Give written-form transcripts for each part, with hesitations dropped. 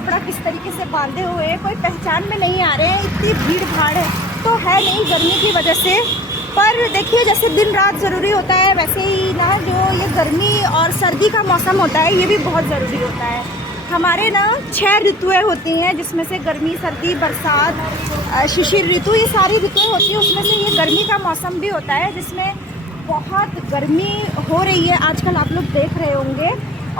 कपड़ा किस तरीके से बांधे हुए हैं, कोई पहचान में नहीं आ रहे हैं। इतनी भीड़ भाड़ है तो है नहीं गर्मी की वजह से। पर देखिए जैसे दिन रात ज़रूरी होता है वैसे ही ना जो ये गर्मी और सर्दी का मौसम होता है ये भी बहुत ज़रूरी होता है। हमारे ना 6 ऋतुएँ होती हैं जिसमें से गर्मी, सर्दी, बरसात, शिशिर ऋतु, ये सारी ऋतुएँ होती हैं। उसमें से ये गर्मी का मौसम भी होता है जिसमें बहुत गर्मी हो रही है आजकल, आप लोग देख रहे होंगे।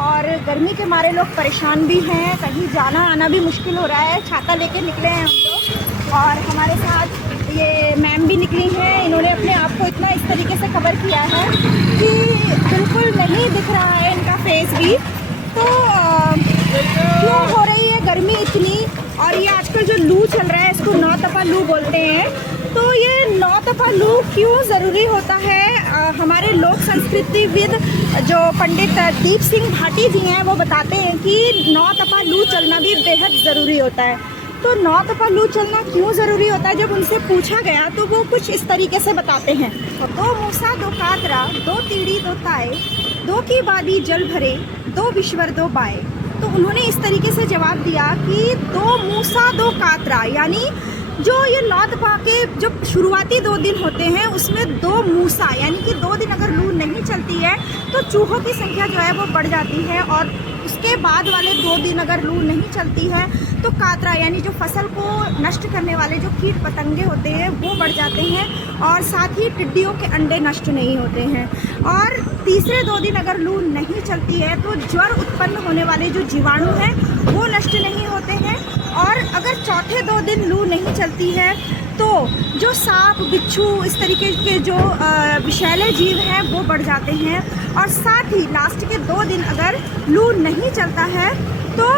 और गर्मी के मारे लोग परेशान भी हैं, कहीं जाना आना भी मुश्किल हो रहा है। छाता लेके निकले हैं हम लोग और हमारे साथ ये मैम भी निकली हैं। इन्होंने अपने आप को इतना इस तरीके से कवर किया है कि बिल्कुल नहीं दिख रहा है इनका फेस भी। तो क्यों हो रही है गर्मी इतनी? और ये आजकल जो लू चल रहा है इसको नौतपा लू बोलते हैं। तो ये नौतपा लू क्यों ज़रूरी होता है? हमारे लोक संस्कृतिविद जो पंडित दीप सिंह भाटी जी हैं वो बताते हैं कि नौतपा लू चलना भी बेहद ज़रूरी होता है। तो नौतपा लू चलना क्यों ज़रूरी होता है जब उनसे पूछा गया तो वो कुछ इस तरीके से बताते हैं। दो मूसा दो कातरा, दो तीड़ी दो ताए, दो की बादी जल भरे, दो विश्वर दो बाए। तो उन्होंने इस तरीके से जवाब दिया कि दो मूसा दो कातरा, यानी जो ये नौतपा के जो शुरुआती 2 दिन होते हैं उसमें 2 मूसा यानी कि 2 दिन अगर लू नहीं चलती है तो चूहों की संख्या जो है वो बढ़ जाती है। और उसके बाद वाले 2 दिन अगर लू नहीं चलती है तो कातरा यानी जो फसल को नष्ट करने वाले जो कीट पतंगे होते हैं वो बढ़ जाते हैं। और साथ ही टिड्डियों के अंडे नष्ट नहीं होते हैं। और तीसरे 2 दिन अगर लू नहीं चलती है तो ज्वर उत्पन्न होने वाले जो जीवाणु हैं वो नष्ट नहीं होते हैं। और अगर चौथे 2 दिन लू नहीं चलती है तो जो सांप, बिच्छू, इस तरीके के जो विषैले जीव हैं वो बढ़ जाते हैं। और साथ ही लास्ट के 2 दिन अगर लू नहीं चलता है तो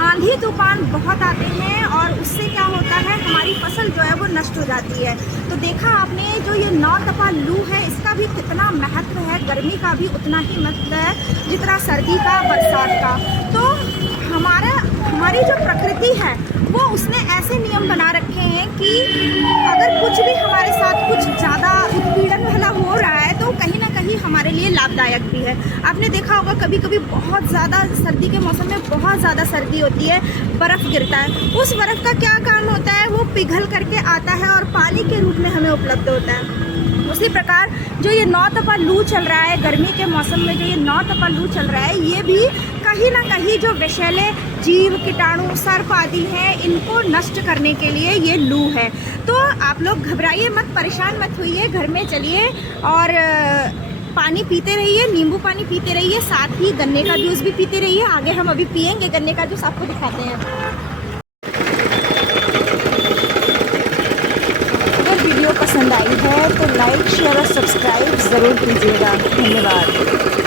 आंधी तूफान बहुत आते हैं और उससे क्या होता है हमारी फसल जो है वो नष्ट हो जाती है। तो देखा आपने जो ये नौतपा लू है इसका भी कितना महत्व है, गर्मी का भी उतना ही महत्व है जितना सर्दी का, बरसात का। तो हमारी जो प्रकृति है वो उसने ऐसे नियम बना रखे हैं कि अगर कुछ भी हमारे साथ कुछ ज़्यादा उत्पीड़न वाला हो रहा है तो कहीं ना कहीं हमारे लिए लाभदायक भी है। आपने देखा होगा कभी कभी बहुत ज़्यादा सर्दी के मौसम में बहुत ज़्यादा सर्दी होती है, बर्फ़ गिरता है। उस बर्फ़ का क्या काम होता है, वो पिघल करके आता है और पानी के रूप में हमें उपलब्ध होता है। उसी प्रकार जो ये नौतपा लू चल रहा है गर्मी के मौसम में, जो ये नौतपा लू चल रहा है ये भी कहीं ना कहीं जो विषैले जीव, कीटाणु, सर्प आदि हैं इनको नष्ट करने के लिए ये लू है। तो आप लोग घबराइए मत, परेशान मत होइए, घर में चलिए और पानी पीते रहिए, नींबू पानी पीते रहिए, साथ ही गन्ने का जूस भी पीते रहिए। आगे हम अभी पियेंगे गन्ने का जूस, आपको दिखाते हैं। अगर वीडियो पसंद आई है तो लाइक, शेयर और सब्सक्राइब ज़रूर कीजिएगा। धन्यवाद।